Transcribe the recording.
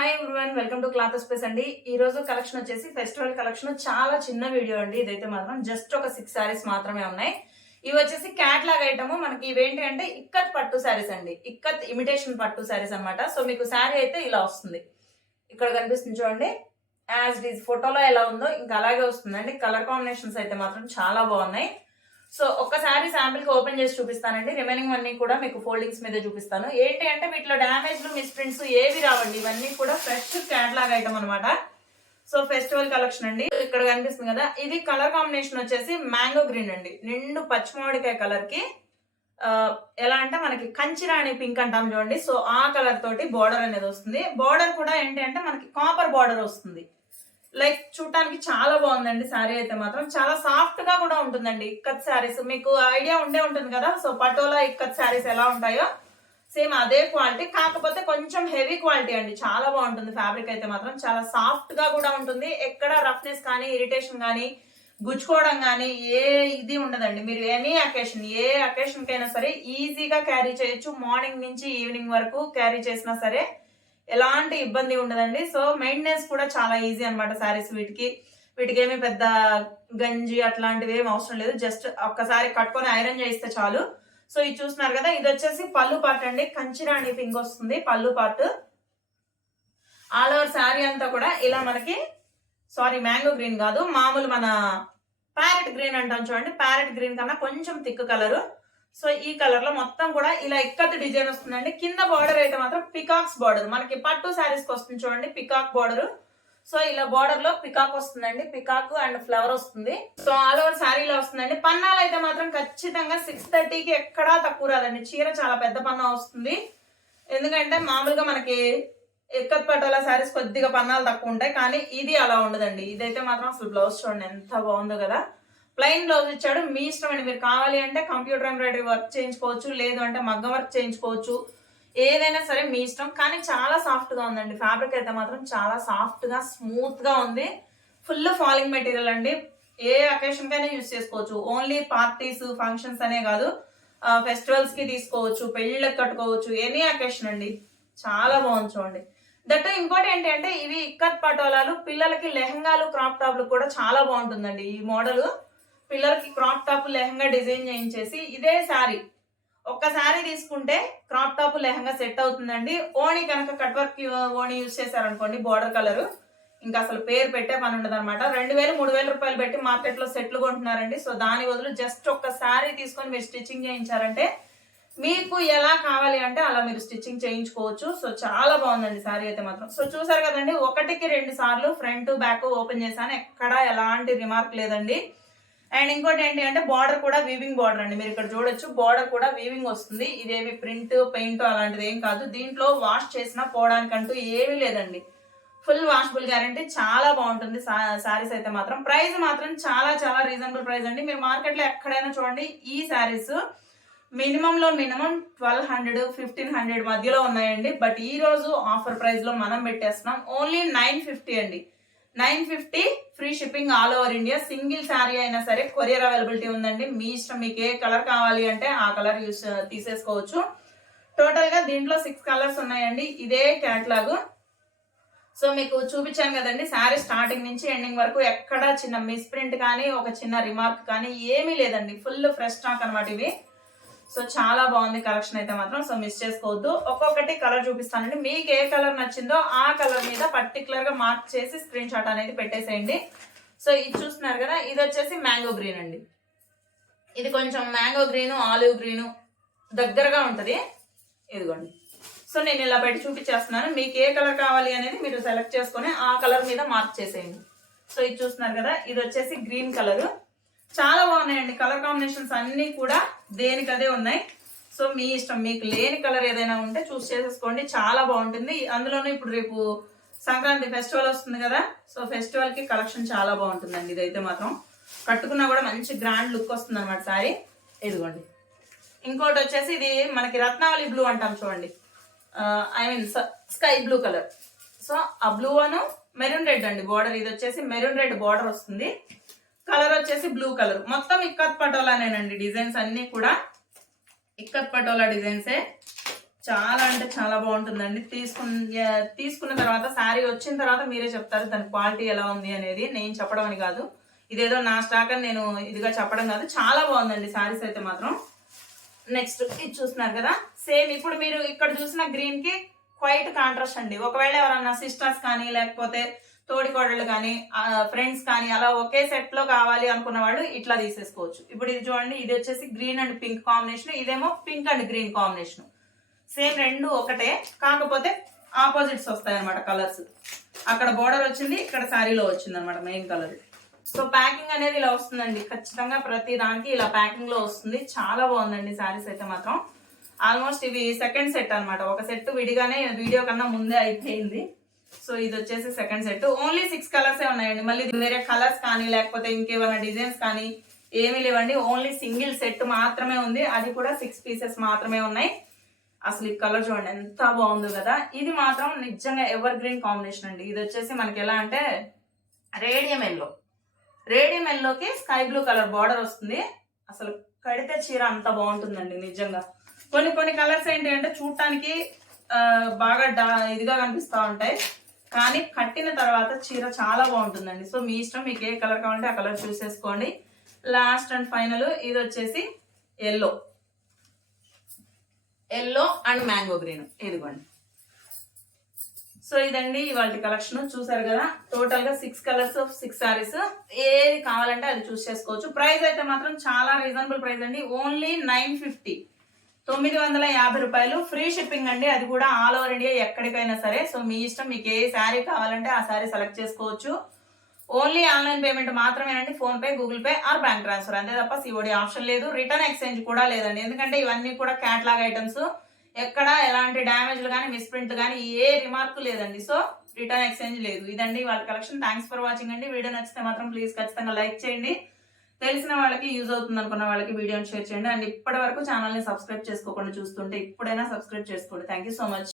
Hi everyone welcome to cloth space అండి. ఈ రోజు కలెక్షన్ వచ్చేసి ఫెస్టివల్ కలెక్షన్ చాలా చిన్న వీడియో అండి. ఇదైతే మాత్రం జస్ట్ ఒక సిక్స్ శారీస్ మాత్రమే ఉన్నాయి. ఇవి వచ్చేసి క్యాట్లాగ్ ఐటమ్ మనకి ఇవేంటి అంటే ఇక్కత్ పట్టు శారీస్ అండి. ఇక్కత్ ఇమిటేషన్ పట్టు శారీస్ అనమాట సో మీకు శారీ అయితే ఇలా వస్తుంది. ఇక్కడ కనిపిస్తుంది చూడండి. యాజ్ ఇట్ ఫోటోలో ఎలా ఉందో ఇంకా అలాగే వస్తుందండి. కలర్ కాంబినేషన్స్ అయితే మాత్రం చాలా బాగున్నాయి. సో ఒక్కసారి శాంపిల్కి ఓపెన్ చేసి చూపిస్తానండి. రిమైనింగ్ అన్ని కూడా మీకు ఫోల్డింగ్స్ మీద చూపిస్తాను. ఏంటి అంటే వీటిలో డ్యామేజ్లు మిస్ప్రింట్స్ ఏవి రావండి. ఇవన్నీ కూడా ఫ్రెష్ క్యాట్లాగ్ ఐటమ్ అనమాట సో ఫెస్టివల్ కలెక్షన్ అండి. ఇక్కడ కనిపిస్తుంది కదా. ఇది కలర్ కాంబినేషన్ వచ్చేసి మ్యాంగో గ్రీన్ అండి. నిండు పచ్చిమామిడికాయ కలర్కి ఎలా అంటే మనకి కంచిరాణి పింక్ అంటాం చూడండి. సో ఆ కలర్ తోటి బార్డర్ అనేది వస్తుంది. బార్డర్ కూడా ఏంటి అంటే మనకి కాపర్ బార్డర్ వస్తుంది. లైక్ చూడటానికి చాలా బాగుందండి శారీ అయితే మాత్రం. చాలా సాఫ్ట్గా కూడా ఉంటుందండి ఇక్కత్ శారీస్. మీకు ఐడియా ఉండే ఉంటుంది కదా? సో పటోలా ఇక్కత్ శారీస్ ఎలా ఉంటాయో? సేమ్ అదే క్వాలిటీ. కాకపోతే కొంచెం హెవీ క్వాలిటీ అండి. చాలా బాగుంటుంది ఫ్యాబ్రిక్ అయితే మాత్రం. చాలా సాఫ్ట్గా కూడా ఉంటుంది. ఎక్కడ రఫ్నెస్ కానీ ఇరిటేషన్ కానీ గుచ్చుకోవడం కానీ ఏ ఇది ఉండదండి. మీరు ఎనీ అకేషన్ ఏ అకేషన్ కైనా సరే ఈజీగా క్యారీ చేయొచ్చు. మార్నింగ్ నుంచి ఈవినింగ్ వరకు క్యారీ చేసినా సరే ఎలాంటి ఇబ్బంది ఉండదండి. సో మెయింటెనెన్స్ కూడా చాలా ఈజీ అనమాట శారీస్ వీటికి. వీటికి ఏమి పెద్ద గంజి అట్లాంటివి ఏమి అవసరం లేదు. జస్ట్ ఒక్కసారి కట్టుకొని ఐరన్ చేస్తే చాలు. సో ఇది చూస్తున్నారు కదా ఇది వచ్చేసి పళ్ళు పార్ట్ అండి. కంచిరాణి పింక్ వస్తుంది పళ్ళు పార్ట్. ఆల్ ఓవర్ శారీ అంతా కూడా ఇలా మనకి సారీ మ్యాంగో గ్రీన్ కాదు మామూలు మన ప్యారెట్ గ్రీన్ అంటాం చూడండి. ప్యారెట్ గ్రీన్ కన్నా కొంచెం థిక్ కలరు. సో ఈ కలర్లో మొత్తం కూడా ఇలా ఇక్కత్ డిజైన్ వస్తుందండి కింద బార్డర్ అయితే మాత్రం పికాక్స్ బార్డర్ మనకి పట్టు శారీస్కి వస్తుంది చూడండి పికాక్ బార్డర్ సో ఇలా బార్డర్లో పికాక్ వస్తుందండి పికాక్ అండ్ ఫ్లవర్ వస్తుంది. సో ఆల్ ఓవర్ శారీలో వస్తుందండి. పన్నాలు అయితే మాత్రం ఖచ్చితంగా సిక్స్ థర్టీకి ఎక్కడా తక్కువ రాదండి. చీర చాలా పెద్ద పన్నా వస్తుంది. ఎందుకంటే మామూలుగా మనకి ఎక్కత్ పట్టాల శారీస్ కొద్దిగా పన్నాలు తక్కువ ఉంటాయి కానీ ఇది అలా ఉండదండి. ఇదైతే మాత్రం అసలు బ్లౌజ్ చూడండి ఎంత బాగుందో కదా. ప్లెయిన్ బ్లౌజ్ ఇచ్చాడు. మీ ఇష్టం అండి. మీరు కావాలి అంటే కంప్యూటర్ ఎంబ్రాయిడరీ వర్క్ చేయించుకోవచ్చు లేదు అంటే మగ్గం వర్క్ చేయించుకోవచ్చు. ఏదైనా సరే మీ ఇష్టం. కానీ చాలా సాఫ్ట్గా ఉందండి. ఫ్యాబ్రిక్ అయితే మాత్రం చాలా సాఫ్ట్గా స్మూత్గా స్మూత్గా ఉంది. ఫుల్ ఫాలింగ్ మెటీరియల్ అండి. ఏ అకేషన్ కైనా యూస్ చేసుకోవచ్చు. ఓన్లీ పార్టీస్ ఫంక్షన్స్ అనే కాదు. ఫెస్టివల్స్కి తీసుకోవచ్చు పెళ్ళిళ్ళకి కట్టుకోవచ్చు. ఎనీ అకేషన్ అండి. చాలా బాగుంది చూడండి. దట్ ఇంకోటి ఏంటి అంటే ఇవి ఇక్కత్ పటోలాలు పిల్లలకి లెహంగాలు క్రాప్ టాప్లు కూడా చాలా బాగుంటుందండి. ఈ మోడల్ పిల్లలకి క్రాప్ టాప్ లెహంగా డిజైన్ చేయించేసి ఇదే శారీ. ఒక్క శారీ తీసుకుంటే క్రాప్ టాప్ లెహంగా సెట్ అవుతుందండి. ఓణి కనుక కట్ వర్క్ ఓణి యూజ్ చేశారనుకోండి బార్డర్ కలర్. ఇంకా అసలు పేరు పెట్టే పని ఉండదు అనమాట రెండు వేలు మూడు వేల రూపాయలు పెట్టి మార్కెట్లో సెట్లు కొంటున్నారండి. సో దాని బదులు జస్ట్ ఒక్క శారీ తీసుకొని మీరు స్టిచ్చింగ్ చేయించారంటే మీకు ఎలా కావాలి అంటే అలా మీరు స్టిచ్చింగ్ చేయించుకోవచ్చు. సో చాలా బాగుందండి శారీ అయితే మాత్రం. సో చూసారు కదండి ఒకటికి రెండు సార్లు ఫ్రంట్ బ్యాక్ ఓపెన్ చేశాను. ఎక్కడా ఎలాంటి రిమార్క్ లేదండి. అండ్ ఇంకోటి ఏంటి అంటే బార్డర్ కూడా వీవింగ్ బార్డర్ అండి. మీరు ఇక్కడ చూడొచ్చు బార్డర్ కూడా వీవింగ్ వస్తుంది. ఇదేమి ప్రింట్ పెయింట్ అలాంటిది ఏం కాదు. దీంట్లో వాష్ చేసినా పోవడానికంటూ ఏమీ లేదండి. ఫుల్ వాషబుల్ గ్యారంటీ చాలా బాగుంటుంది. శారీస్ అయితే మాత్రం. ప్రైస్ మాత్రం చాలా చాలా రీజనబుల్ ప్రైస్ అండి. మీరు మార్కెట్లో ఎక్కడైనా చూడండి ఈ saris మినిమంలో minimum twelve hundred fifteen hundred మధ్యలో ఉన్నాయండి. బట్ ఈ రోజు ఆఫర్ ప్రైస్లో మనం పెట్టేస్తున్నాం ఓన్లీ నైన్ ఫిఫ్టీ అండి. Nine fifty free shipping all over India. Single sari అయినా సరే కొరియర్ అవైలబిలిటీ ఉందండి. మీ ఇష్టం మీకు ఏ కలర్ కావాలి అంటే ఆ కలర్ యూస్ తీసేసుకోవచ్చు. టోటల్గా దీంట్లో సిక్స్ కలర్స్ ఉన్నాయండి. ఇదే క్యాట్లాగ్ సో మీకు చూపించాను కదండి శారీ స్టార్టింగ్ నుంచి ఎండింగ్ వరకు ఎక్కడ చిన్న మిస్ప్రింట్ కానీ ఒక చిన్న రిమార్క్ కానీ ఏమీ లేదండి. ఫుల్ ఫ్రెష్ స్టాక్ అనమాట ఇవి. సో చాలా బాగుంది కలెక్షన్ అయితే మాత్రం. సో మిస్ చేసుకోవద్దు. ఒక్కొక్కటి కలర్ చూపిస్తానండి. మీకు ఏ కలర్ నచ్చిందో ఆ కలర్ మీద పర్టికులర్గా మార్క్ చేసి స్క్రీన్ షాట్ అనేది పెట్టేసేయండి. సో ఇది చూస్తున్నారు కదా ఇది వచ్చేసి మ్యాంగో గ్రీన్ అండి. ఇది కొంచెం మ్యాంగో గ్రీను ఆలివ్ గ్రీను దగ్గరగా ఉంటుంది. ఇదిగోండి. సో నేను ఇలా పెట్టి చూపించేస్తున్నాను. మీకు ఏ కలర్ కావాలి అనేది మీరు సెలెక్ట్ చేసుకొని ఆ కలర్ మీద మార్క్ చేసేయండి. సో ఇది చూస్తున్నారు కదా ఇది వచ్చేసి గ్రీన్ కలర్ చాలా బాగున్నాయండి. కలర్ కాంబినేషన్స్ అన్నీ కూడా దేనికదే ఉన్నాయి. సో మీ ఇష్టం మీకు లేని కలర్ ఏదైనా ఉంటే చూస్ చేసేసుకోండి. చాలా బాగుంటుంది. అందులోనే ఇప్పుడు రేపు సంక్రాంతి ఫెస్టివల్ వస్తుంది కదా సో ఫెస్టివల్కి కలెక్షన్ చాలా బాగుంటుందండి. ఇదైతే మాత్రం కట్టుకున్నా కూడా మంచి గ్రాండ్ లుక్ వస్తుంది అనమాట సారీ. ఇదిగోండి. ఇంకోటి వచ్చేసి ఇది మనకి రత్నావళి బ్లూ అంటాం చూడండి. I mean sky blue colour. So ఆ బ్లూ అను మెరూన్ రెడ్ అండి. బార్డర్ ఇది వచ్చేసి మెరూన్ రెడ్ బార్డర్ వస్తుంది. కలర్ వచ్చేసి బ్లూ కలర్. మొత్తం ఇక్కత్ పటోలానేనండి డిజైన్స్ అన్నీ కూడా. ఇక్కత్ పటోలా డిజైన్సే. చాలా అంటే చాలా బాగుంటుందండి. తీసుకున్న తీసుకున్న తర్వాత శారీ వచ్చిన తర్వాత మీరే చెప్తారు దాని క్వాలిటీ ఎలా ఉంది అనేది. నేను చెప్పడం అని కాదు. ఇదేదో నా స్టాక్ అని నేను ఇదిగా చెప్పడం కాదు. చాలా బాగుందండి శారీస్ అయితే మాత్రం. నెక్స్ట్ ఇది చూస్తున్నారు కదా. సేమ్ ఇప్పుడు మీరు ఇక్కడ చూసిన గ్రీన్కి క్వైట్ కాంట్రాస్ట్ అండి. ఒకవేళ ఎవరన్నా సిస్టర్స్ కానీ లేకపోతే తోడికోడళ్ళు కానీ ఫ్రెండ్స్ కానీ అలా ఒకే సెట్లో కావాలి అనుకున్న వాళ్ళు ఇట్లా తీసేసుకోవచ్చు. ఇప్పుడు ఇది చూడండి ఇది వచ్చేసి గ్రీన్ అండ్ పింక్ కాంబినేషన్ ఇదేమో pink and green combination same రెండు ఒకటే కాకపోతే ఆపోజిట్స్ వస్తాయి అనమాట కలర్స్ అక్కడ బోర్డర్ వచ్చింది ఇక్కడ శారీలో వచ్చింది అనమాట మెయిన్ కలర్ సో ప్యాకింగ్ అనేది ఇలా వస్తుందండి. ఖచ్చితంగా ప్రతి దానికి ఇలా ప్యాకింగ్లో వస్తుంది. చాలా బాగుందండి శారీస్ అయితే మాత్రం. ఆల్మోస్ట్ ఇవి సెకండ్ సెట్ అన్నమాట. ఒక సెట్ విడిగానే వీడియో కన్నా ముందే అయిపోయింది. సో ఇది వచ్చేసి second set only six colours ఉన్నాయండి. మళ్ళీ వేరే కలర్స్ కానీ లేకపోతే ఇంకేమైనా డిజైన్స్ కానీ ఏమీ లేవండి. ఓన్లీ సింగిల్ సెట్ మాత్రమే ఉంది. అది కూడా సిక్స్ పీసెస్ మాత్రమే ఉన్నాయి. అసలు ఈ కలర్ చూడండి ఎంత బాగుందో కదా. ఇది మాత్రం నిజంగా ఎవర్ గ్రీన్ కాంబినేషన్ అండి. ఇది వచ్చేసి మనకి ఎలా అంటే రేడియం ఎల్లో రేడియం ఎల్లోకి స్కై బ్లూ కలర్ బార్డర్ వస్తుంది. అసలు కడితే చీర అంత బాగుంటుందండి నిజంగా. కొన్ని కొన్ని కలర్స్ ఏంటి అంటే చూడటానికి బాగా ఇదిగా కనిపిస్తూ ఉంటాయి. కానీ కట్టిన తర్వాత చీర చాలా బాగుంటుందండి. సో మీ ఇష్టం మీకు ఏ కలర్ కావాలంటే ఆ కలర్ చూస్ చేసుకోండి. లాస్ట్ అండ్ ఫైనల్ ఇది వచ్చేసి yellow yellow and mango green ఇదిగోండి. సో ఇదండి ఇవాళ కలెక్షన్ చూసారు కదా టోటల్గా six colours of six saris ఏది కావాలంటే అది చూస్ చేసుకోవచ్చు. ప్రైస్ అయితే మాత్రం చాలా రీజనబుల్ ప్రైస్ అండి. ఓన్లీ నైన్ ఫిఫ్టీ తొమ్మిది వందల యాభై రూపాయలు. ఫ్రీ షిప్పింగ్ అండి. అది కూడా ఆల్ ఓవర్ ఇండియా ఎక్కడికైనా సరే. సో మీ ఇష్టం మీకు ఏ శారీ కావాలంటే ఆ శారీ సెలెక్ట్ చేసుకోవచ్చు. ఓన్లీ ఆన్లైన్ పేమెంట్ మాత్రమేనండి. PhonePe Google Pay or bank transfer అంతే తప్ప సిఓడి ఆప్షన్ లేదు. రిటర్న్ ఎక్స్చేంజ్ కూడా లేదండి. ఎందుకంటే ఇవన్నీ కూడా క్యాట్లాగ్ ఐటమ్స్ ఎక్కడ ఎలాంటి డ్యామేజ్లు కానీ మిస్ప్రింట్ కానీ ఏ రిమార్క్ లేదండి. సో రిటర్న్ ఎక్స్చేంజ్ లేదు. ఇదండి వాళ్ళ కలెక్షన్ థ్యాంక్స్ ఫర్ వాచింగ్ అండి. వీడియో నచ్చితే మాత్రం ప్లీజ్ ఖచ్చితంగా లైక్ చేయండి. తెలిసిన వాళ్ళకి యూజ్ అవుతుంది అనుకున్న వాళ్ళకి వీడియోని షేర్ చేయండి. అండ్ ఇప్పటి వరకు ఛానల్ని సబ్స్క్రైబ్ చేసుకోకుండా చూస్తుంటే ఇప్పుడైనా సబ్స్క్రైబ్ చేసుకోండి. Thank you so much